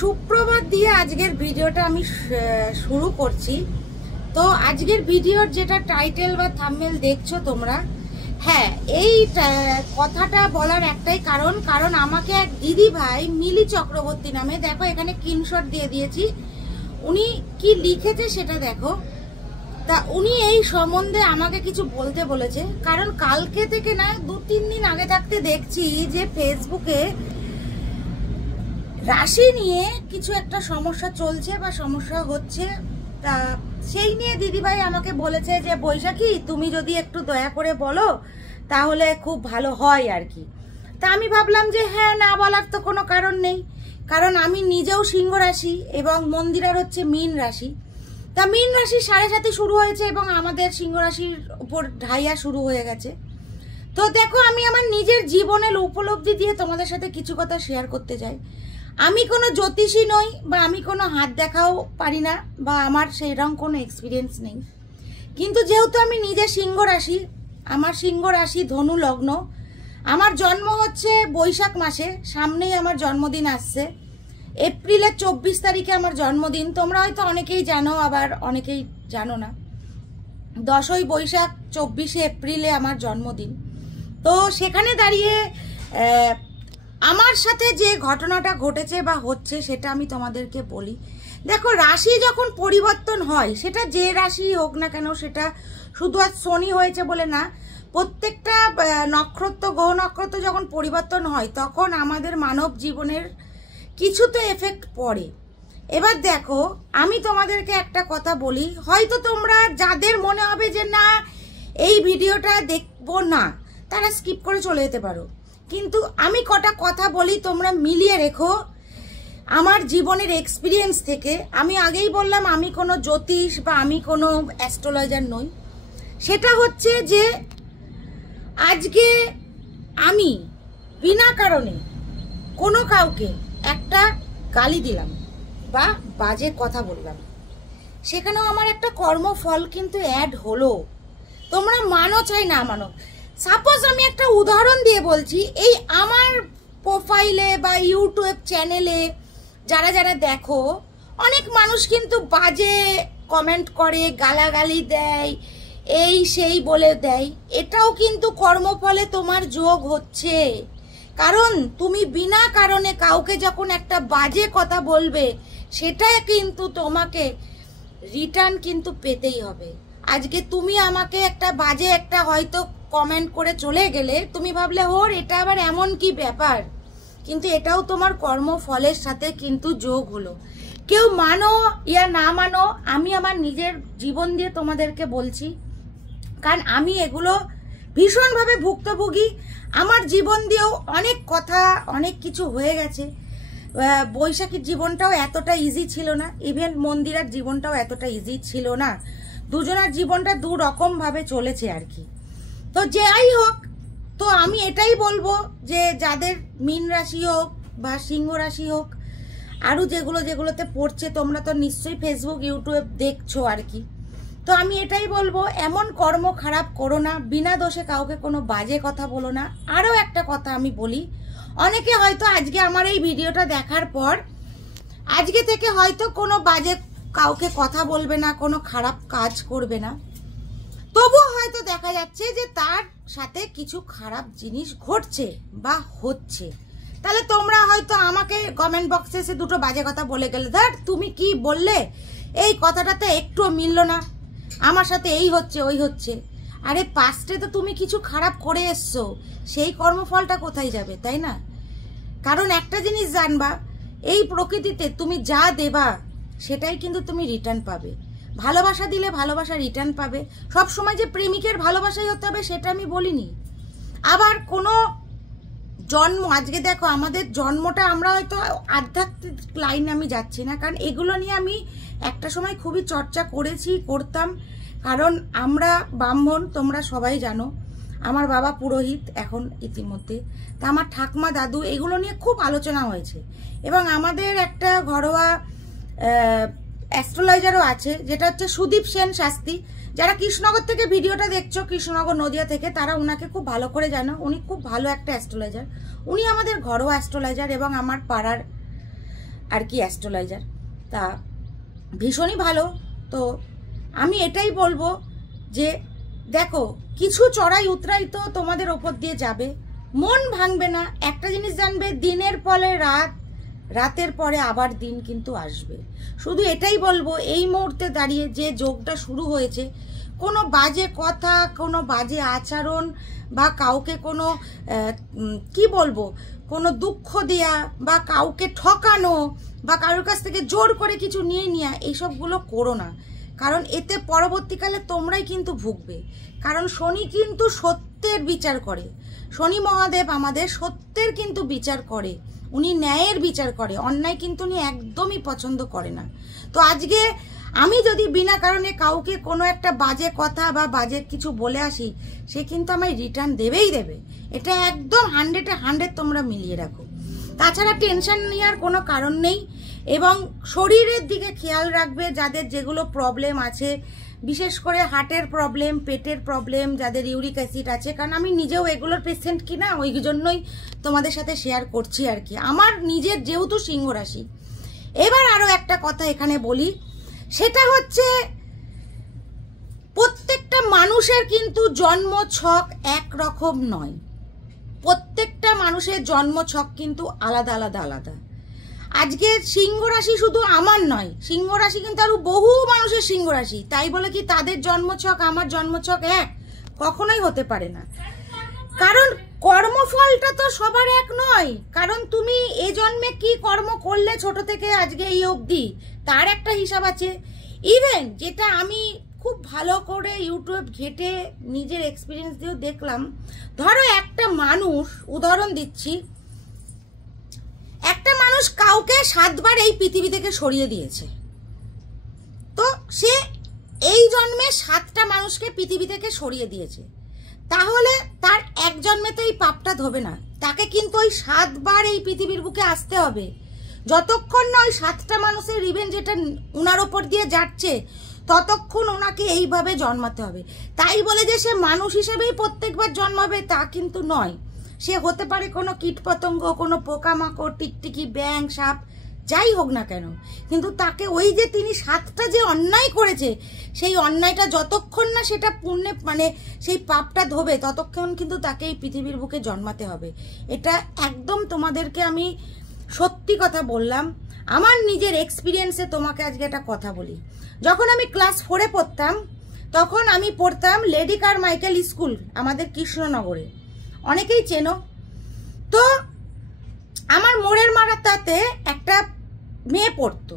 সুপ্রভাত দিয়ে আজকের ভিডিওটা আমি শুরু করছি। তো আজকের ভিডিওর যেটা টাইটেল বা থাম্বনেল দেখছো তোমরা, হ্যাঁ এই কথাটা বলার একটাই কারণ আমাকে এক দিদি ভাই মিলি চক্রবর্তী নামে, দেখো এখানে স্ক্রিনশট দিয়ে দিয়েছি, উনি কি লিখেছে সেটা দেখো। তা উনি এই সম্বন্ধে আমাকে কিছু বলতে বলেছে, কারণ কালকে থেকে না 2-3 দিন আগে থাকতে দেখছি যে ফেসবুকে রাশি নিয়ে কিছু একটা সমস্যা চলছে বা সমস্যা হচ্ছে। তা সেই নিয়ে দিদিভাই আমাকে বলেছে যে বৈশাখী তুমি যদি একটু দয়া করে বলো তাহলে খুব ভালো হয় আর কি। তা আমি ভাবলাম যে হ্যাঁ, না বলার তো কোনো কারণ নেই, কারণ আমি নিজেও সিংহ রাশি এবং মন্দিরার হচ্ছে মীন রাশি। তা মীন রাশির 7.5 শুরু হয়েছে এবং আমাদের সিংহ রাশির উপর ঢাইয়া শুরু হয়ে গেছে। তো দেখো আমি আমার নিজের জীবনের উপলব্ধি দিয়ে তোমাদের সাথে কিছু কথা শেয়ার করতে চাই। আমি কোনো জ্যোতিষী নই বা আমি কোনো হাত দেখাও পারি না বা আমার সেইরকম কোনো এক্সপিরিয়েন্স নেই, কিন্তু যেহেতু আমি নিজে সিংহ রাশি, আমার সিংহ রাশি ধনু লগ্ন, আমার জন্ম হচ্ছে বৈশাখ মাসে, সামনেই আমার জন্মদিন আসছে, এপ্রিলের 24 তারিখে আমার জন্মদিন। তোমরা হয়তো অনেকেই জানো, আবার অনেকেই জানো না। 10ই বৈশাখ 24শে এপ্রিলে আমার জন্মদিন। তো সেখানে দাঁড়িয়ে আমার সাথে যে ঘটনাটা ঘটেছে বা হচ্ছে সেটা আমি তোমাদেরকে বলি। দেখো রাশি যখন পরিবর্তন হয়, সেটা যে রাশি হোক না কেন, সেটা শুধু আজ শনি হয়েছে বলে না, প্রত্যেকটা নক্ষত্র গ্রহ নক্ষত্র যখন পরিবর্তন হয় তখন আমাদের মানব জীবনের কিছু তো এফেক্ট পড়ে। এবার দেখো আমি তোমাদেরকে একটা কথা বলি, হয়তো তোমরা যাদের মনে হবে যে না এই ভিডিওটা দেখবো না, তারা স্কিপ করে চলে যেতে পারো, কিন্তু আমি কটা কথা বলি তোমরা মিলিয়ে রেখো আমার জীবনের এক্সপিরিয়েন্স থেকে। আমি আগেই বললাম আমি কোনো জ্যোতিষ বা আমি কোনো অ্যাস্ট্রোলজার নই। সেটা হচ্ছে যে আজকে আমি বিনা কারণে কোনো কাউকে একটা গালি দিলাম বা বাজে কথা বললাম, সেখানেও আমার একটা কর্মফল কিন্তু অ্যাড হলো, তোমরা মানো চাই না মানো। সাপোজ আমি একটা উদাহরণ দিয়ে বলছি, এই আমার প্রোফাইলে বা ইউটিউব চ্যানেলে যারা যারা দেখো, অনেক মানুষ কিন্তু বাজে কমেন্ট করে, গালাগালি দেয়, এই সেই বলে দেয়। এটাও কিন্তু কর্মফলে তোমার যোগ হচ্ছে, কারণ তুমি বিনা কারণে কাউকে যখন একটা বাজে কথা বলবে, সেটা কিন্তু তোমাকে রিটার্ন কিন্তু পেতেই হবে। আজকে তুমি আমাকে একটা বাজে একটা হয়তো কমেন্ট করে চলে গেলে, তুমি ভাবলে ওর এটা আবার এমন কি ব্যাপার, কিন্তু এটাও তোমার কর্মফলের সাথে কিন্তু যোগ হলো। কেউ মানো ইয়া না মানো, আমি আমার নিজের জীবন দিয়ে তোমাদেরকে বলছি, কারণ আমি এগুলো ভীষণভাবে ভুক্তভোগী। আমার জীবন দিয়েও অনেক কথা অনেক কিছু হয়ে গেছে। বৈশাখীর জীবনটাও এতটা ইজি ছিল না, ইভেন মন্দিরার জীবনটাও এতটা ইজি ছিল না, দুজনের জীবনটা দু রকম ভাবে চলেছে আর কি। তো যাই হোক, তো আমি এটাই বলবো যে যাদের মীন রাশি হোক বা সিংহ রাশি হোক, আরও যেগুলোতে পড়ছে, তোমরা তো নিশ্চয়ই ফেসবুক ইউটিউব দেখছো আর কি। তো আমি এটাই বলবো, এমন কর্ম খারাপ করো না, বিনা দোষে কাউকে কোনো বাজে কথা বলো না। আরও একটা কথা আমি বলি, অনেকে হয়তো আজকে আমার এই ভিডিওটা দেখার পর আজকে থেকে হয়তো কোনো বাজে কাউকে কথা বলবে না, কোনো খারাপ কাজ করবে না, তবুও হয়তো দেখা যাচ্ছে যে তার সাথে কিছু খারাপ জিনিস ঘটছে বা হচ্ছে। তাহলে তোমরা হয়তো আমাকে কমেন্ট বক্সে এসে দুটো বাজে কথা বলে গেলে, ধর তুমি কি বললে, এই কথাটাতে একটুও মিলল না, আমার সাথে এই হচ্ছে ওই হচ্ছে। আরে পাস্টে তো তুমি কিছু খারাপ করে এসছো, সেই কর্মফলটা কোথায় যাবে, তাই না? কারণ একটা জিনিস জানবা, এই প্রকৃতিতে তুমি যা দেবা সেটাই কিন্তু তুমি রিটার্ন পাবে। ভালোবাসা দিলে ভালোবাসা রিটার্ন পাবে। সব সময় যে প্রেমিকের ভালোবাসাই হতে হবে সেটা আমি বলিনি। আবার কোনো জন্ম, আজকে দেখো আমাদের জন্মটা, আমরা হয়তো আধ্যাত্মিক লাইনে আমি যাচ্ছি না, কারণ এগুলো নিয়ে আমি একটা সময় খুবই চর্চা করতাম, কারণ আমরা ব্রাহ্মণ, তোমরা সবাই জানো, আমার বাবা পুরোহিত এখন ইতিমধ্যে। তা আমার ঠাকমা দাদু এগুলো নিয়ে খুব আলোচনা হয়েছে, এবং আমাদের একটা ঘরোয়া অ্যাস্ট্রোলজারও আছে, যেটা হচ্ছে সুদীপ সেন শাস্ত্রী। যারা কৃষ্ণনগর থেকে ভিডিওটা দেখছো, কৃষ্ণনগর নদিয়া থেকে, তারা ওনাকে খুব ভালো করে জানো। উনি খুব ভালো একটা অ্যাস্ট্রোলজার, উনি আমাদের ঘরোয়া অ্যাস্ট্রোলজার এবং আমার পাড়ার আর কি অ্যাস্ট্রোলজার, তা ভীষণই ভালো। তো আমি এটাই বলবো যে দেখো, কিছু চড়াই উতরাই তো তোমাদের ওপর দিয়ে যাবে, মন ভাঙবে না। একটা জিনিস জানবে, দিনের পরে রাত, রাতের পরে আবার দিন কিন্তু আসবে। শুধু এটাই বলবো, এই মুহূর্তে দাঁড়িয়ে যে যোগটা শুরু হয়েছে, কোনো বাজে কথা, কোনো বাজে আচরণ বা কাউকে কোনো কি বলবো, কোনো দুঃখ দেয়া বা কাউকে ঠকানো বা কারোর কাছ থেকে জোর করে কিছু নিয়ে নেওয়া, এইসবগুলো করো না। কারণ এতে পরবর্তীকালে তোমরাই কিন্তু ভুগবে। কারণ শনি কিন্তু সত্যের বিচার করে, শনি মহাদেব আমাদের সত্যের কিন্তু বিচার করে, উনি ন্যায়ের বিচার করে, অন্যায় কিন্তু উনি একদমই পছন্দ করে না। তো আজকে আমি যদি বিনা কারণে কাউকে কোনো একটা বাজে কথা বা বাজে কিছু বলে আসি, সে কিন্তু আমায় রিটার্ন দেবেই দেবে। এটা একদম 100-এ 100 তোমরা মিলিয়ে রাখো। তাছাড়া টেনশন নেওয়ার কোনো কারণ নেই। এবং শরীরের দিকে খেয়াল রাখবে, যাদের যেগুলো প্রবলেম আছে, বিশেষ করে হার্টের প্রবলেম, পেটের প্রবলেম, যাদের ইউরিক অ্যাসিড আছে। কারণ আমি নিজেও এগুলোর পেশেন্ট কিনা, ওই জন্যই তোমাদের সাথে শেয়ার করছি আর কি, আমার নিজের যেহেতু সিংহ রাশি। এবার আরো একটা কথা এখানে বলি, সেটা হচ্ছে প্রত্যেকটা মানুষের কিন্তু জন্ম ছক একরকম নয়। প্রত্যেকটা মানুষের জন্ম ছক কিন্তু আলাদা আলাদা আলাদা। আজকে সিংহ রাশি শুধু আমার নয়, সিংহ রাশি কিন্তু আরো বহু মানুষের সিংহ রাশি। তাই বলে কি তাদের জন্মছক আমার জন্মছক এক? কখনোই হতে পারে না। কারণ কর্মফলটা তো সবার এক নয়। কারণ তুমি এ জন্মে কি কর্ম করলে ছোট থেকে আজকে এই অবধি, তার একটা হিসাব আছে। ইভেন যেটা আমি খুব ভালো করে ইউটিউব ঘেটে নিজের এক্সপিরিয়েন্স দিয়েও দেখলাম, ধরো একটা মানুষ, উদাহরণ দিচ্ছি, একটা মানুষ কাউকে 7 বার এই পৃথিবী থেকে সরিয়ে দিয়েছে, তো সে এই জন্মে 7টা মানুষকে পৃথিবী থেকে সরিয়ে দিয়েছে। তাহলে তার এক জন্মে তো এই পাপটা ধোবে না, তাকে কিন্তু ওই 7 বার এই পৃথিবীর বুকে আসতে হবে। যতক্ষণ না ওই 7টা মানুষের রিভেঞ্জ যেটা ওনার ওপর দিয়ে যাচ্ছে, ততক্ষণ ওনাকে এইভাবে জন্মাতে হবে। তাই বলে যে সে মানুষ হিসেবেই প্রত্যেকবার জন্মাবে তা কিন্তু নয়। সে হতে পারে কোনো কীটপতঙ্গ, কোনো পোকামাকড়, টিকটিকি, ব্যাঙ, সাপ, যাই হোক না কেন, কিন্তু তাকে ওই যে তিনি 7টা যে অন্যায় করেছে, সেই অন্যায়টা যতক্ষণ না সেটা পুণ্যে মানে সেই পাপটা ধোবে, ততক্ষণ কিন্তু তাকে এই পৃথিবীর বুকে জন্মাতে হবে। এটা একদম তোমাদেরকে আমি সত্যি কথা বললাম, আমার নিজের এক্সপিরিয়েন্সে তোমাকে আজকে একটা কথা বলি। যখন আমি ক্লাস 4-এ পড়তাম, তখন আমি পড়তাম লেডি কারমাইকেল স্কুল, আমাদের কৃষ্ণনগরে, অনেকেই চেনো। তো আমার মোড়ের মারাতাতে একটা মেয়ে পড়তো,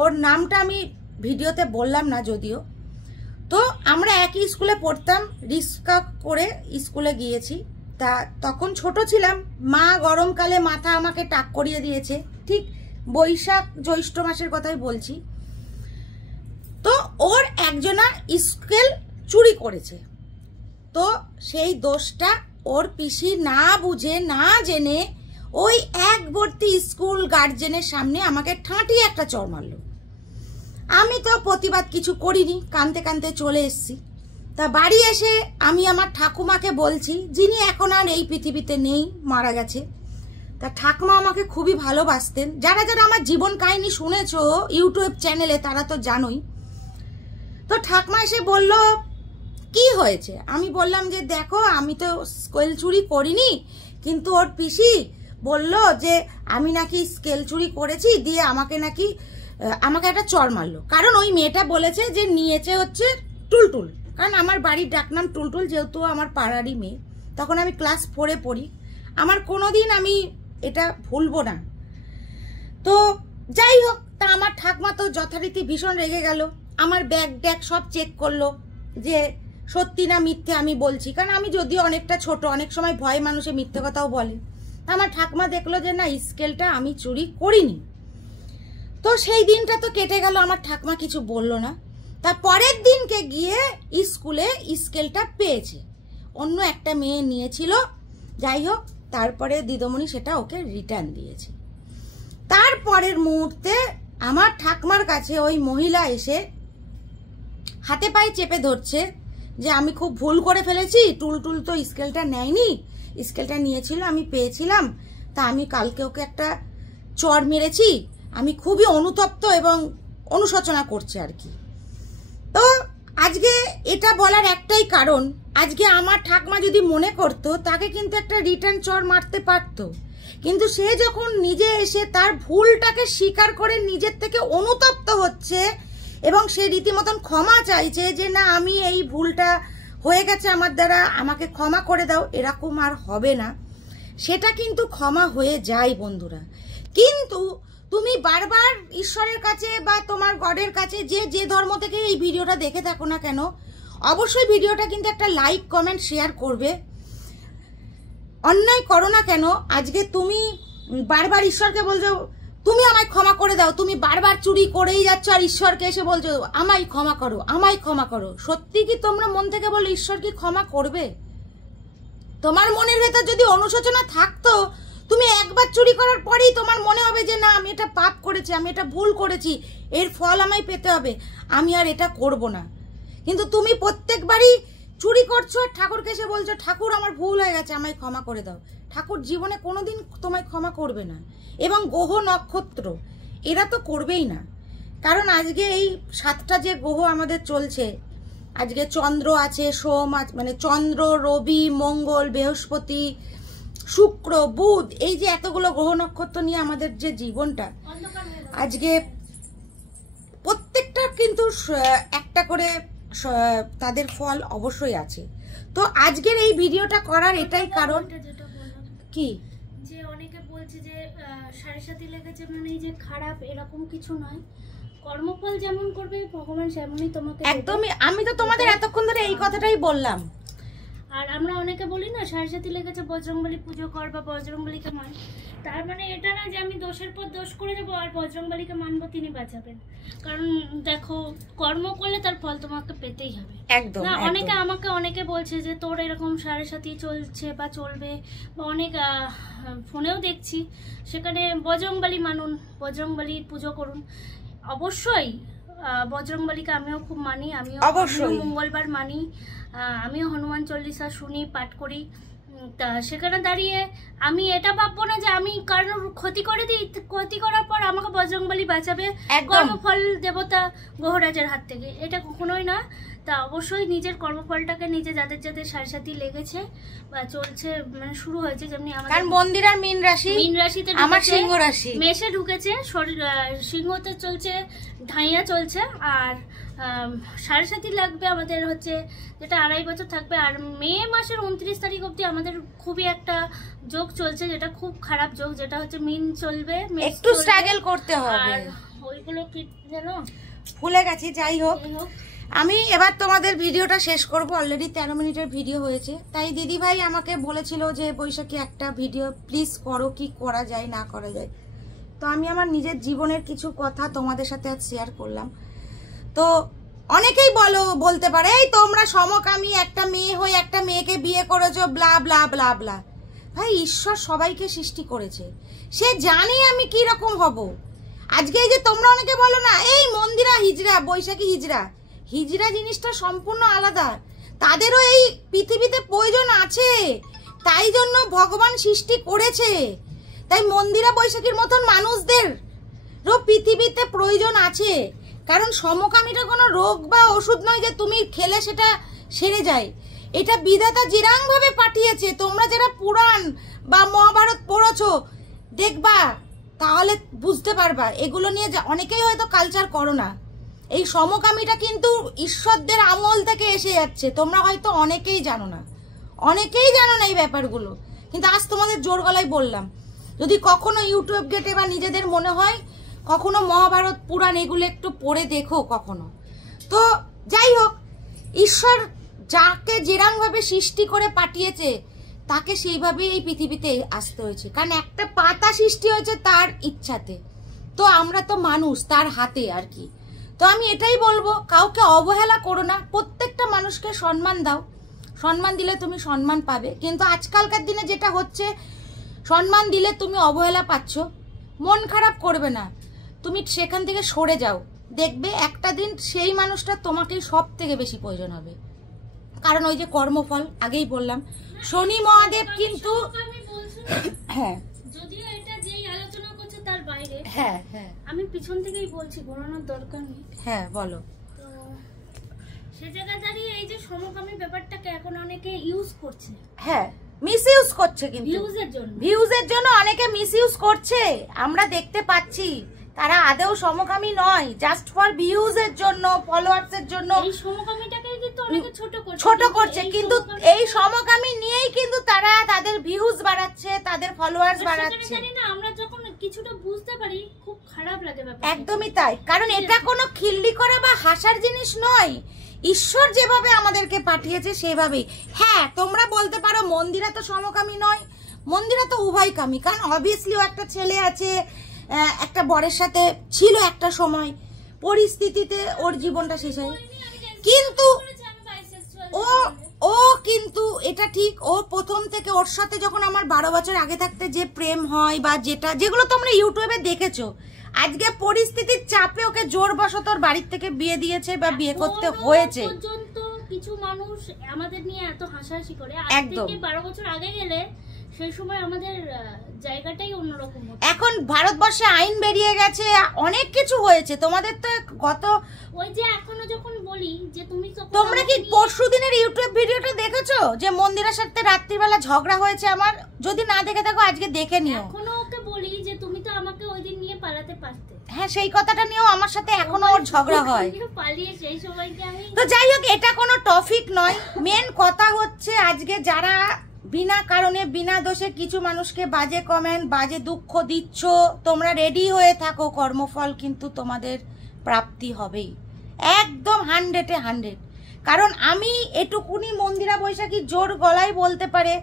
ওর নামটা আমি ভিডিওতে বললাম না যদিও। তো আমরা একই স্কুলে পড়তাম, রিক্সা করে স্কুলে গিয়েছি। তা তখন ছোট ছিলাম, মা গরমকালে মাথা আমাকে টাক করিয়ে দিয়েছে, ঠিক বৈশাখ জ্যৈষ্ঠ মাসের কথাই বলছি। তো ওর একজনা স্কেল চুরি করেছে, তো সেই দোষটা ওর পিসি না বুঝে না জেনে ওই এক ভর্তি স্কুল গার্জেনের সামনে আমাকে ঠাঁটিয়ে একটা চড় মারলো। আমি তো প্রতিবাদ কিছু করিনি, কাঁদতে কাঁদতে চলে এসেছি। তা বাড়ি এসে আমি আমার ঠাকুমাকে বলছি, যিনি এখন আর এই পৃথিবীতে নেই, মারা গেছে। তা ঠাকুমা আমাকে খুবই ভালোবাসতেন। যারা যারা আমার জীবন কাহিনী শুনেছো ইউটিউব চ্যানেলে তারা তো জানোই। তো ঠাকুমা এসে বলল, কি হয়েছে? আমি বললাম যে দেখো, আমি তো স্কেল চুরি করিনি, কিন্তু ওর পিসি বলল যে আমি নাকি স্কেল চুরি করেছি, দিয়ে আমাকে একটা চড় মারলো। কারণ ওই মেয়েটা বলেছে যে নিয়েছে হচ্ছে টুলটুল, কারণ আমার বাড়ির ডাকনাম টুলটুল, যেহেতু আমার পাড়ারই মেয়ে। তখন আমি ক্লাস 4-এ পড়ি, আমার কোনোদিন আমি এটা ভুলবো না। তো যাই হোক, তা আমার ঠাকুমা তো যথারীতি ভীষণ রেগে গেল, আমার ব্যাগ ট্যাগ সব চেক করলো যে সত্যি না মিথ্যে আমি বলছি। কারণ আমি যদিও অনেকটা ছোট, অনেক সময় ভয় মানুষে মিথ্যে কথাও বলে। আমার ঠাকুমা দেখলো যে না, স্কেলটা আমি চুরি করিনি। তো সেই দিনটা তো কেটে গেল, আমার ঠাকুমা কিছু বললো না। তার পরের দিনকে গিয়ে স্কুলে স্কেলটা পেয়েছে, অন্য একটা মেয়ে নিয়েছিল। যাই হোক, তারপরে দিদিমণি সেটা ওকে রিটার্ন দিয়েছে। তারপরের মুহূর্তে আমার ঠাকুমার কাছে ওই মহিলা এসে হাতে পায়ে চেপে ধরছে যে আমি খুব ভুল করে ফেলেছি, টুলটুল তো স্কেলটা নেয়নি, স্কেলটা নিয়েছিল, আমি পেয়েছিলাম, তা আমি কালকে ওকে একটা চড় মেরেছি, আমি খুবই অনুতপ্ত এবং অনুশোচনা করছি আর কি। তো আজকে এটা বলার একটাই কারণ, আজকে আমার ঠাকমা যদি মনে করতো তাকে কিন্তু একটা রিটার্ন চর মারতে পারতো, কিন্তু সে যখন নিজে এসে তার ভুলটাকে স্বীকার করে নিজের থেকে অনুতপ্ত হচ্ছে এবং সে রীতিমতন ক্ষমা চাইছে যে না আমি এই ভুলটা হয়ে গেছে আমার দ্বারা, আমাকে ক্ষমা করে দাও, এরকম আর হবে না, সেটা কিন্তু ক্ষমা হয়ে যায় বন্ধুরা। কিন্তু তুমি বারবার ঈশ্বরের কাছে বা তোমার গডের কাছে যে ধর্ম থেকে এই ভিডিওটা দেখে থাকো না কেন, অবশ্যই ভিডিওটা কিন্তু একটা লাইক কমেন্ট শেয়ার করবে। অন্যায় করো না কেন, আজকে তুমি বারবার ঈশ্বরকে বলছো তুমি আমায় ক্ষমা করে দাও, তুমি বারবার চুরি করেই যাচ্ছ আর ঈশ্বরকে এসে বলছো আমায় ক্ষমা করো, আমায় ক্ষমা করো। সত্যি কি তোমরা মন থেকে বলো ঈশ্বর কি ক্ষমা করবে? তোমার মনের ভেতর যদি অনুশোচনা থাকতো, তুমি একবার চুরি করার পরেই তোমার মনে হবে যে না আমি এটা পাপ করেছি, আমি এটা ভুল করেছি, এর ফল আমায় পেতে হবে, আমি আর এটা করব না। কিন্তু তুমি প্রত্যেকবারই চুরি করছো আর ঠাকুরকে এসে বলছো ঠাকুর আমার ভুল হয়ে গেছে, আমায় ক্ষমা করে দাও। ঠাকুর জীবনে কোনোদিন তোমায় ক্ষমা করবে না। এবং গ্রহ নক্ষত্র এরা তো করবেই না, কারণ আজকে এই 7টা যে গ্রহ আমাদের চলছে, আজকে চন্দ্র আছে, সোম আছে, মানে চন্দ্র, রবি, মঙ্গল, বৃহস্পতি, শুক্র, বুধ, এই যে এতগুলো গ্রহ নক্ষত্র নিয়ে আমাদের যে জীবনটা, আজকে প্রত্যেকটা কিন্তু একটা করে তাদের ফল অবশ্যই আছে। তো আজকের এই ভিডিওটা করার এটাই কারণ কি, যে অনেকে বলছে যে 7.5 লেগেছে মানে যে খারাপ, এরকম কিছু নয়। কর্মফল যেমন করবে ভগবান সেমনই তোমাকে একদমই। আমি তো তোমাদের এতক্ষণ ধরে এই কথাটাই বললাম। আর আমরা অনেকে বলি না 7.5 লেগেছে বজরংবলী পুজো কর বা বজরংবলীকে মান, তার মানে এটা না যে আমি দোষের পর দোষ করে যাবো আর বজরংবলীকে মানবো, তিনি বাঁচাবেন। কারণ দেখো কর্ম করলে তার ফল তোমাকে পেতেই হবে। একদম না অনেকে বলছে যে তোর এরকম 7.5 চলছে বা চলবে, বা অনেক ফোনেও দেখছি সেখানে বজরংবলী মানুন, বজরংবলীর পুজো করুন। অবশ্যই বজরংবলীকে আমিও খুব মানি, আমিও মঙ্গলবার মানি, আমিও হনুমান চল্লিশা শুনি, পাঠ করি। তা সেখানে দাঁড়িয়ে আমি এটা ভাববো না যে আমি কারোর ক্ষতি করে দিই, ক্ষতি করার পর আমাকে বজরংবলী বাঁচাবে কর্মফল দেবতা গ্রহরাজের হাত থেকে, এটা কখনোই না। তা অবশ্যই নিজের কর্মফলটাকে নিজে, যাদের 7.5 লেগেছে বা চলছে মানে শুরু হয়েছে, যেমনি আমাদের মন্দিরার মীন রাশিতে আমার সিংহ রাশি, মেষে ঢুকেছে, সিংহতে চলছে, ঢাইয়া চলছে, আর 7.5 লাগবে আমাদের হচ্ছে যেটা 2.5 বছর থাকবে। আর মে মাসের 29 তারিখ অবধি আমাদের খুবই একটা যোগ চলছে, যেটা খুব খারাপ যোগ, যেটা হচ্ছে মিন চলবে, একটু স্ট্রাগল করতে হবে। আর ওইগুলো কি জানো ভুলে গেছি। যাই হোক, আমি এবার তোমাদের ভিডিওটা শেষ করব। অলরেডি 13 মিনিটের ভিডিও হয়েছে। তাই দিদি ভাই আমাকে বলেছিল যে বৈশাখী একটা ভিডিও প্লিজ করো, কি করা যায় না করা যায়। তো আমি আমার নিজের জীবনের কিছু কথা তোমাদের সাথে আজ শেয়ার করলাম। তো অনেকেই বলতে পারে এই তোমরা সমকামী, একটা মেয়ে হয়ে একটা মেয়েকে বিয়ে করেছো, ব্লা ব্লা ব্লা ব্লা। ভাই ঈশ্বর সবাইকে সৃষ্টি করেছে, সে জানে আমি কি রকম হব। আজকে এই যে তোমরা অনেকে বলো না এই মন্দিরা হিজড়া, বৈশাখী হিজড়া, হিজড়া জিনিসটা সম্পূর্ণ আলাদা। তাদেরও এই পৃথিবীতে প্রয়োজন আছে, তাই জন্য ভগবান সৃষ্টি করেছে। তাই মন্দিরা বৈশাখীর মতন মানুষদেরও পৃথিবীতে প্রয়োজন আছে। কারণ সমকামীটা কোনো রোগ বা ওষুধ নয় যে তুমি খেলে সেটা সেরে যায়। এটা বিধাতা জিরাংভাবে পাঠিয়েছে। তোমরা যারা পুরাণ বা মহাভারত পড়েছো দেখবা, তাহলে বুঝতে পারবা। এগুলো নিয়ে অনেকেই হয়তো কালচার করো না। এই সমকামীটা কিন্তু ঈশ্বরদের আমল থেকে এসে যাচ্ছে। তোমরা হয়তো অনেকেই জানো না এই ব্যাপারগুলো, কিন্তু আজ তোমাদের জোর গলায় বললাম। যদি কখনো ইউটিউব ঘেটে বা নিজেদের মনে হয় কখনো মহাভারত পুরাণ এগুলো একটু পড়ে দেখো কখনো। তো যাই হোক, ঈশ্বর যাকে যেরকমভাবে সৃষ্টি করে পাঠিয়েছে তাকে সেইভাবেই এই পৃথিবীতে আসতে হয়েছে। কারণ একটা পাতা সৃষ্টি হয়েছে তার ইচ্ছাতে, তো আমরা তো মানুষ তার হাতে আর কি। তো আমি এটাই বলবো, কাউকে অবহেলা করো না, প্রত্যেকটা মানুষকে সম্মান দাও। সম্মান দিলে তুমি সম্মান পাবে। কিন্তু আজকালকার দিনে যেটা হচ্ছে, সম্মান দিলে তুমি অবহেলা পাচ্ছ, মন খারাপ করবে না, তুমি সেখান থেকে সরে যাও। দেখবে একটা দিন সেই মানুষটা তোমাকেই সব থেকে বেশি প্রয়োজন হবে। কারণ ওই যে কর্মফল, আগেই বললাম, শনি মহাদেব কিন্তু হ্যাঁ যদিও এটা যেই আলোচনা করছে তার বাইরে। হ্যাঁ হ্যাঁ আমি পিছন থেকেই বলছি, ঘোরানোর দরকার নেই। হ্যাঁ বলো। তো সে জায়গায় দাঁড়িয়ে এই যে সমকামী ব্যাপারটাকে এখন অনেকে ইউজ করছে। হ্যাঁ মিসইউজ করছে, কিন্তু ভিউজের জন্য অনেকে মিসইউজ করছে, আমরা দেখতে পাচ্ছি। তারা আদেও সমকামী নয়, জাস্ট ফর ভিউজের জন্য, ফলোয়ার্সের জন্য এই সমকামীটাকে কিন্তু অনেকে ছোট করছে, কিন্তু এই সমকামী নিয়েই কিন্তু তারা তাদের ভিউজ বাড়াচ্ছে, তাদের ফলোয়ার্স বাড়াচ্ছে। জানি না, আমরা যখন কিছুটা বুঝতে পারি খুব খারাপ লাগে ব্যাপারটা। একদমই তাই, কারণ এটা কোনো খিল্লি করা বা হাসার জিনিস নয়। ঈশ্বর যেভাবে আমাদেরকে পাঠিয়েছে সেভাবেই। হ্যাঁ তোমরা বলতে পারো মন্দিরা তো সমকামী নয়, মন্দিরা তো উভয়কামী, কারণ অবভিয়াসলি ও একটা ছেলে আছে, একটা বরের সাথে ছিল একটা সময়, পরিস্থিতিতে ওর জীবনটা শেষ হয়। কিন্তু ও কিন্তু এটা ঠিক, ও প্রথম থেকে ওর সাথে যখন আমার 12 বছর আগে থাকতে যে প্রেম হয় বা যেগুলো তোমরা ইউটিউবে দেখেছো, আজকে পরিস্থিতির চাপে ওকে জোরবশত ওর বাড়ির থেকে বিয়ে দিয়েছে বা বিয়ে করতে হয়েছে। কিছু মানুষ আমাদের নিয়ে এত হাসাহাসি করে, আজ থেকে 12 বছর আগে গেলে সেই সময় আমাদের জায়গাটাই অন্যরকম হতো। এখন ভারতবর্ষে আইন বেরিয়ে গেছে, অনেক কিছু হয়েছে। তোমাদের তো গত ওই যে এখনো যখন বলি যে তোমরা কি পরশুদিনের ইউটিউব ভিডিওটা দেখেছো যে মন্দিরের সাথে রাত্রিবেলা ঝগড়া হয়েছে আমার? যদি না দেখে থাকো আজকে দেখে নিও। এখনো ওকে বলি যে তুমি তো আমাকে ওই দিন নিয়ে পালাতে পারতে। হ্যাঁ সেই কথাটা নিয়েও আমার সাথে এখনো ওর ঝগড়া হয়। পালিয়ে সেই সময়কে আমি তো যাই হোক, এটা কোনো টপিক নয়। মেন কথা হচ্ছে আজকে যারা বিনা কারণে বিনা দোষে কিছু মানুষকে বাজে কমেন্ট, বাজে দুঃখ দিচ্ছ, তোমরা রেডি হয়ে থাকো, কর্মফল কিন্তু তোমাদের প্রাপ্তি হবেই, একদম 100-এ 100। কারণ আমি এটুকুনি মন্দিরা বৈশাখী জোর গলায় বলতে পারে,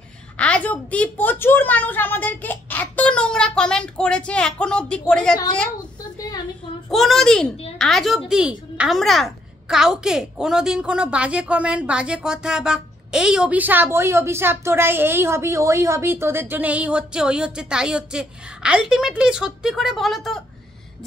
আজ অব্দি প্রচুর মানুষ আমাদেরকে এত নোংরা কমেন্ট করেছে, এখনো অব্দি করে যাচ্ছে। কোনোদিন আজ অব্দি আমরা কাউকে কোনোদিন কোনো বাজে কমেন্ট, বাজে কথা বা এই অভিশাপ ওই অভিশাপ, তোরা এই হবি ওই হবি, তোদের জন্য এই হচ্ছে ওই হচ্ছে তাই হচ্ছে। আলটিমেটলি সত্যি করে বলো তো,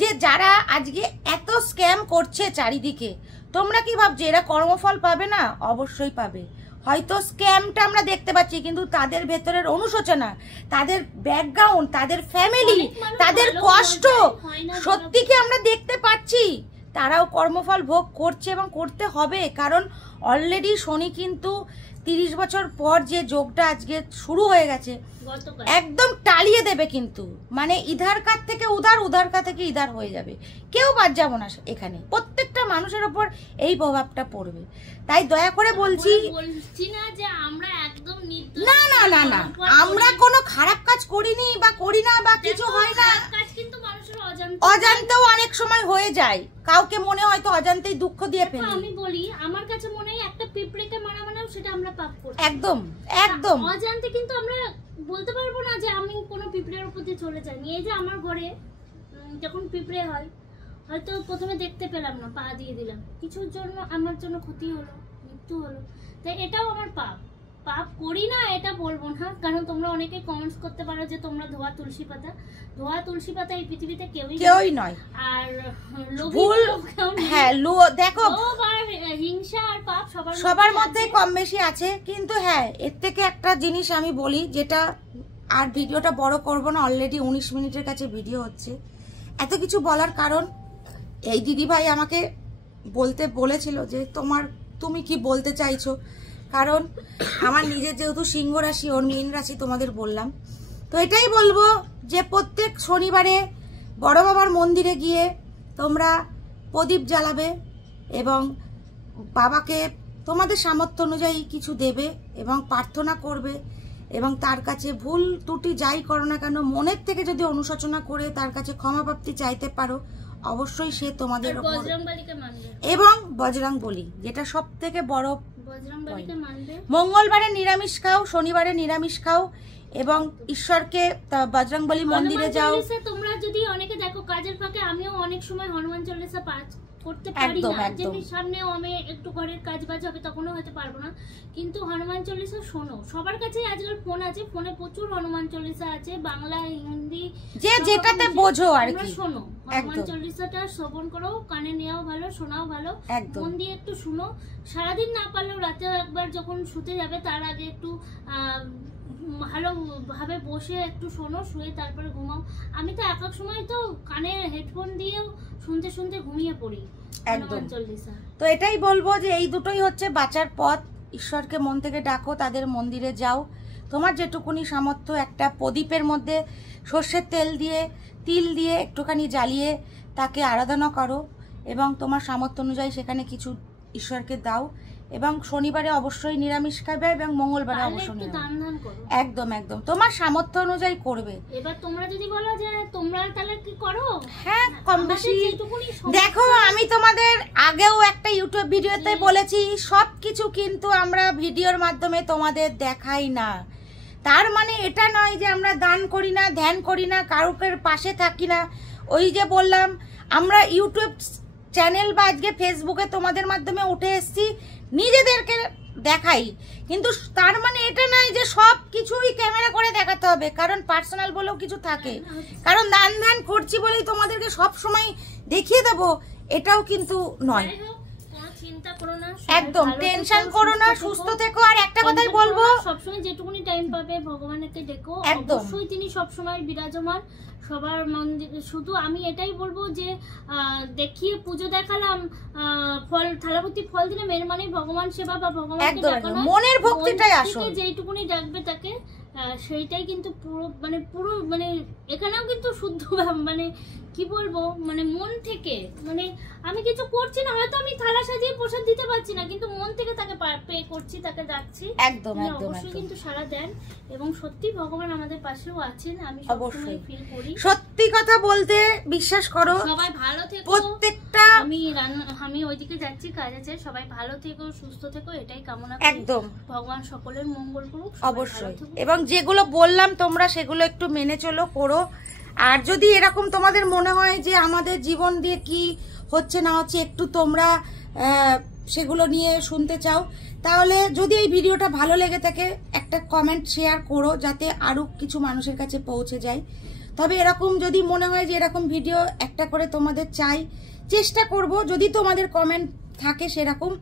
যে যারা আজকে এত স্ক্যাম করছে চারিদিকে, তোমরা কি ভাবছো এরা কর্মফল পাবে না? অবশ্যই পাবে। হয়তো স্ক্যামটা আমরা দেখতে পাচ্ছি, কিন্তু তাদের ভেতরের অনুশোচনা, তাদের ব্যাকগ্রাউন্ড, তাদের ফ্যামিলি, তাদের কষ্ট সত্যিকে আমরা দেখতে পাচ্ছি। তারাও কর্মফল ভোগ করছে এবং করতে হবে, কারণ অলরেডি শনি কিন্তু 30 বছর পর যে যোগটা আজকে শুরু হয়ে গেছে, একদম টালিয়ে দেবে। কিন্তু মানে ইধার কার থেকে উধার, উধার কার থেকে ইধার হয়ে যাবে। কেউ বাদ যাবো না এখানে, প্রত্যেকটা মানুষের ওপর এই প্রভাবটা পড়বে। তাই দয়া করে বলছি না যে আমরা একদম না না না না, আমরা কোনো খারাপ কাজ করিনি বা করি না বা কিছু হয় না। অজান্তেও অনেক সময় হয়ে যায়, কাউকে মনে হয়তো অজান্তেই দুঃখ দিয়ে ফেলি। আমি বলি আমার কাছে মনে হয় একটা পিঁপড়েকে মারা মানেও সেটা আমরা পাপ করি। একদম একদম অজান্তে কিন্তু আমরা বলতে পারবো না যে আমি কোনো পিঁপড়ের উপর দিয়ে চলে যাইনি। এই যে আমার ঘরে যখন পিঁপড়ে হয়, হয়তো প্রথমে দেখতে পেলাম না, পা দিয়ে দিলাম, কিছুর জন্য আমার জন্য ক্ষতি হলো, মৃত্যু হলো, তাই এটাও আমার পাপ। পাপ করি না এটা বলবো না, কারণ তোমরা অনেকে কমেন্টস করতে পারো যে তোমরা ধোয়া তুলসী পাতা। ধোয়া তুলসী পাতা এই পৃথিবীতে কেউই নয়। আর ভুল, হ্যাঁ দেখো হিংসা আর পাপ সবার মধ্যে কম বেশি আছে। কিন্তু হ্যাঁ এর থেকে একটা জিনিস আমি বলি, যেটা আর ভিডিওটা বড় করব না, অলরেডি 19 মিনিটের কাছে ভিডিও হচ্ছে। এত কিছু বলার কারণ, এই দিদি ভাই আমাকে বলেছিল যে তুমি কি বলতে চাইছো, কারণ আমার নিজের যেহেতু সিংহ রাশি, ওর মীন রাশি তোমাদের বললাম। তো এটাই বলবো যে প্রত্যেক শনিবারে বড় বাবার মন্দিরে গিয়ে তোমরা প্রদীপ জ্বালাবে এবং বাবাকে তোমাদের সামর্থ্য অনুযায়ী কিছু দেবে এবং প্রার্থনা করবে, এবং তার কাছে ভুল ত্রুটি যাই করো না কেন মনের থেকে যদি অনুশোচনা করে তার কাছে ক্ষমা প্রাপ্তি চাইতে পারো, অবশ্যই সে তোমাদের উপর, এবং বজরং বলি যেটা সব থেকে বড়, মঙ্গলবারে নিরামিষ খাও, শনিবারে নিরামিষ খাও এবং ঈশ্বরকে বজরংবলী মন্দিরে যাও। তোমরা যদি অনেকে দেখো কাজের ফাঁকে, আমিও অনেক সময় হনুমান চল্লিশা পাঠ করতে পারি না, যে সামনেও আমি একটু ঘরের কাজ বাজ হবে তখনও হয়তো পারবো না, কিন্তু হনুমান চল্লিশা শোনো। সবার কাছে আজকাল ফোন আছে, ফোনে প্রচুর হনুমান চল্লিশা আছে, বাংলা হিন্দি যে যেটাতে বোঝো আর কি, শোনো হনুমান চল্লিশাটা শ্রবণ করো, কানে নেওয়াও ভালো, শোনাও ভালো, মন দিয়ে একটু শুনো। সারাদিন না পারলেও রাতে একবার যখন শুতে যাবে তার আগে একটু ভালোভাবে বসে একটু শোনো, শুয়ে তারপরে ঘুমাও। আমি তো এক এক সময় তো কানে হেডফোন দিয়েও শুনতে শুনতে ঘুমিয়ে পড়ি একদম। হনুমান চল্লিশা। তো এটাই বলবো যে এই দুটোই হচ্ছে বাঁচার পথ। ঈশ্বরকে মন থেকে ডাকো, তাদের মন্দিরে যাও, তোমার যেটুকুনি সামর্থ্য একটা প্রদীপের মধ্যে সর্ষের তেল দিয়ে তিল দিয়ে একটুখানি জ্বালিয়ে তাকে আরাধনা করো এবং তোমার সামর্থ্য অনুযায়ী সেখানে কিছু ঈশ্বরকে দাও। এবং শনিবারে অবশ্যই নিরামিষ খাবে এবং মঙ্গলবারে অবশ্যই একটু দান ধান করো। একদম একদম তোমার সামর্থ্য অনুযায়ী করবে। এবার তোমরা যদি বলো যে তোমরা তাহলে কি করো, হ্যাঁ কম বেশি যেটুকুনি দেখো। আমি তোমাদের আগেও একটা ইউটিউব ভিডিওতে বলেছি সব কিছু কিন্তু আমরা ভিডিওর মাধ্যমে তোমাদের দেখাই না। তার মানে এটা নয় যে আমরা দান করি না, ধ্যান করি না, কারুকের পাশে থাকি না। ওই যে বললাম আমরা ইউটিউব চ্যানেল বা আজকে ফেসবুকে তোমাদের মাধ্যমে উঠে এসেছি, নিজেদেরকে দেখাই, কিন্তু তার মানে এটা নয় যে সব কিছুই ক্যামেরা করে দেখাতে হবে, কারণ পার্সোনাল বলেও কিছু থাকে। কারণ দান ধ্যান করছি বলেই তোমাদেরকে সব সময় দেখিয়ে দেব এটাও কিন্তু নয়। চিন্তা করো না, একদম টেনশন করো না, সুস্থ থেকো। আর একটা কথাই বলবো, সবসময় যেটুকুনি টাইম পাবে ভগবানকে ডেকো, একদম। অবশ্যই তিনি সবসময় বিরাজমান সবার মন্দির। শুধু আমি এটাই বলবো যে দেখিয়ে পুজো দেখালাম, ফল থালাপতি ফল দিলাম, এর মানে ভগবান সেবা বা ভগবানকে ডাকা নয়। মনের ভক্তিটাই আসল। যেইটুকুনি ডাকবে তাকে সেইটাই কিন্তু পুরো মানে এখানেও কিন্তু শুদ্ধ মানে কি বলবো, মানে মন থেকে, মানে আমি কিছু করছি না, হয়তো আমি থালা সাজিয়ে প্রসাদ দিতে পারছি না, কিন্তু মন থেকে তাকে পে করছি, তাকে ডাকছি। একদম একদম অবশ্যই কিন্তু সাড়া দেন এবং সত্যি ভগবান আমাদের পাশেও আছেন, আমি অবশ্যই ফিল করি। সত্যি কথা বলতে বিশ্বাস করো। সবাই ভালো থেকো, প্রত্যেকটা আমি ওইদিকে যাচ্ছি কাজ আছে, সবাই ভালো থেকো, সুস্থ থেকো, এটাই কামনা করি। একদম ভগবান সকলের মঙ্গল করুক। অবশ্যই। এবং যেগুলো বললাম তোমরা সেগুলো একটু মেনে চলো, করো। আর যদি এরকম তোমাদের মনে হয় যে আমাদের জীবন দিয়ে কি হচ্ছে না হচ্ছে একটু তোমরা সেগুলো নিয়ে শুনতে চাও, তাহলে যদি এই ভিডিওটা ভালো লেগে থাকে একটা কমেন্ট শেয়ার করো, যাতে আরো কিছু মানুষের কাছে পৌঁছে যায়। তবে এরকম যদি মনে হয় যে এরকম ভিডিও একটা করে তোমাদের চাই, চেষ্টা করব যদি তোমাদের কমেন্ট থাকে সেরকম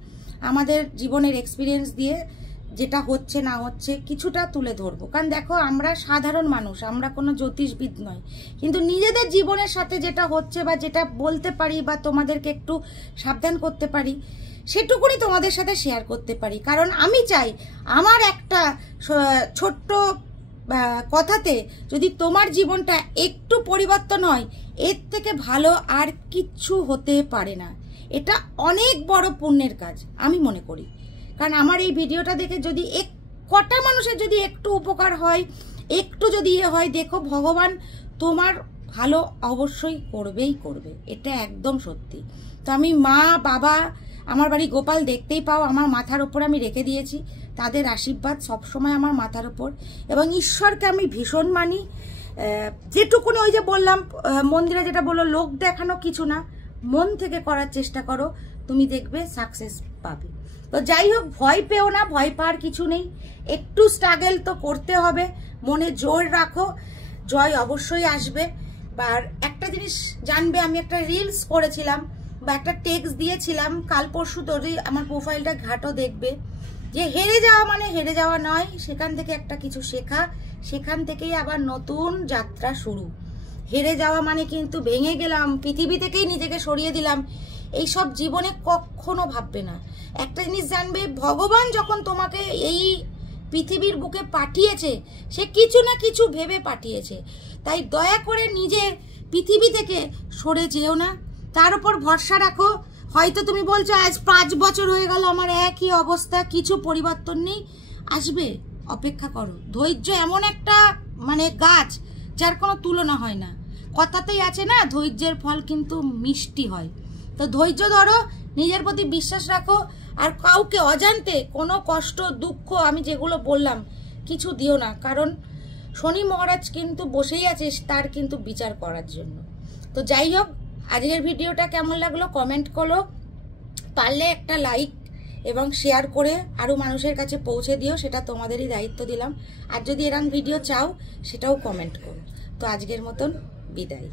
আমাদের জীবনের এক্সপিরিয়েন্স দিয়ে যেটা হচ্ছে না হচ্ছে কিছুটা তুলে ধরবো। কারণ দেখো আমরা সাধারণ মানুষ, আমরা কোনো জ্যোতিষবিদ নয়, কিন্তু নিজেদের জীবনের সাথে যেটা হচ্ছে বা যেটা বলতে পারি বা তোমাদেরকে একটু সাবধান করতে পারি সেটুকুনি তোমাদের সাথে শেয়ার করতে পারি। কারণ আমি চাই আমার একটা ছোট্ট কথাতে যদি তোমার জীবনটা একটু পরিবর্তন হয়, এর থেকে ভালো আর কিচ্ছু হতে পারে না। এটা অনেক বড় পুণ্যের কাজ আমি মনে করি। কারণ আমার এই ভিডিওটা দেখে যদি কটা মানুষের যদি একটু উপকার হয়, একটু যদি হয়, দেখো ভগবান তোমার ভালো অবশ্যই করবেই করবে, এটা একদম সত্যি। তো আমি মা বাবা আমার বাড়ি গোপাল দেখতেই পাও, আমার মাথার ওপর আমি রেখে দিয়েছি, তাদের আশীর্বাদ সবসময় আমার মাথার ওপর। এবং ঈশ্বরকে আমি ভীষণ মানি। যেটুকুনি ওই যে বললাম মন্দিরে যেটা বললো, লোক দেখানো কিছু না, মন থেকে করার চেষ্টা করো, তুমি দেখবে সাকসেস পাবে। তো যাই হোক, ভয় পেও না, ভয় পাওয়ার কিছু নেই, একটু স্ট্রাগল তো করতে হবে, মনে জোর রাখো, জয় অবশ্যই আসবে। আর একটা জিনিস জানবে, আমি একটা রিলস করেছিলাম বা একটা টেক্সট দিয়েছিলাম কাল পরশু, ধরে আমার প্রোফাইলটা ঘাটো, দেখবে যে হেরে যাওয়া মানে হেরে যাওয়া নয়, সেখান থেকে একটা কিছু শেখা, সেখান থেকেই আবার নতুন যাত্রা শুরু। হেরে যাওয়া মানে কিন্তু ভেঙে গেলাম, পৃথিবী থেকেই নিজেকে সরিয়ে দিলাম, এইসব জীবনে কখনো ভাববে না। একটা জিনিস জানবে, ভগবান যখন তোমাকে এই পৃথিবীর বুকে পাঠিয়েছে, সে কিছু না কিছু ভেবে পাঠিয়েছে। তাই দয়া করে নিজে পৃথিবী থেকে সরে যেও না, তার উপর ভরসা রাখো। হয়তো তুমি বলছো আজ 5 বছর হয়ে গেল আমার একই অবস্থা, কিছু পরিবর্তন নেই, আসবে, অপেক্ষা করো। ধৈর্য এমন একটা মানে গাছ যার কোনো তুলনা হয় না। কথাতেই আছে না, ধৈর্যের ফল কিন্তু মিষ্টি হয়। তো ধৈর্য ধরো, নিজের প্রতি বিশ্বাস রাখো, আর কাউকে অজান্তে কোনো কষ্ট দুঃখ আমি যেগুলো বললাম কিছু দিও না, কারণ শনি মহারাজ কিন্তু বসেই আছে তার কিন্তু বিচার করার জন্য। তো যাই হোক, আজকের ভিডিওটা কেমন লাগলো কমেন্ট করো, পারলে একটা লাইক এবং শেয়ার করে আরও মানুষের কাছে পৌঁছে দিও, সেটা তোমাদেরই দায়িত্ব দিলাম। আর যদি এরকম ভিডিও চাও সেটাও কমেন্ট করো। তো আজকের মতন বিদায়।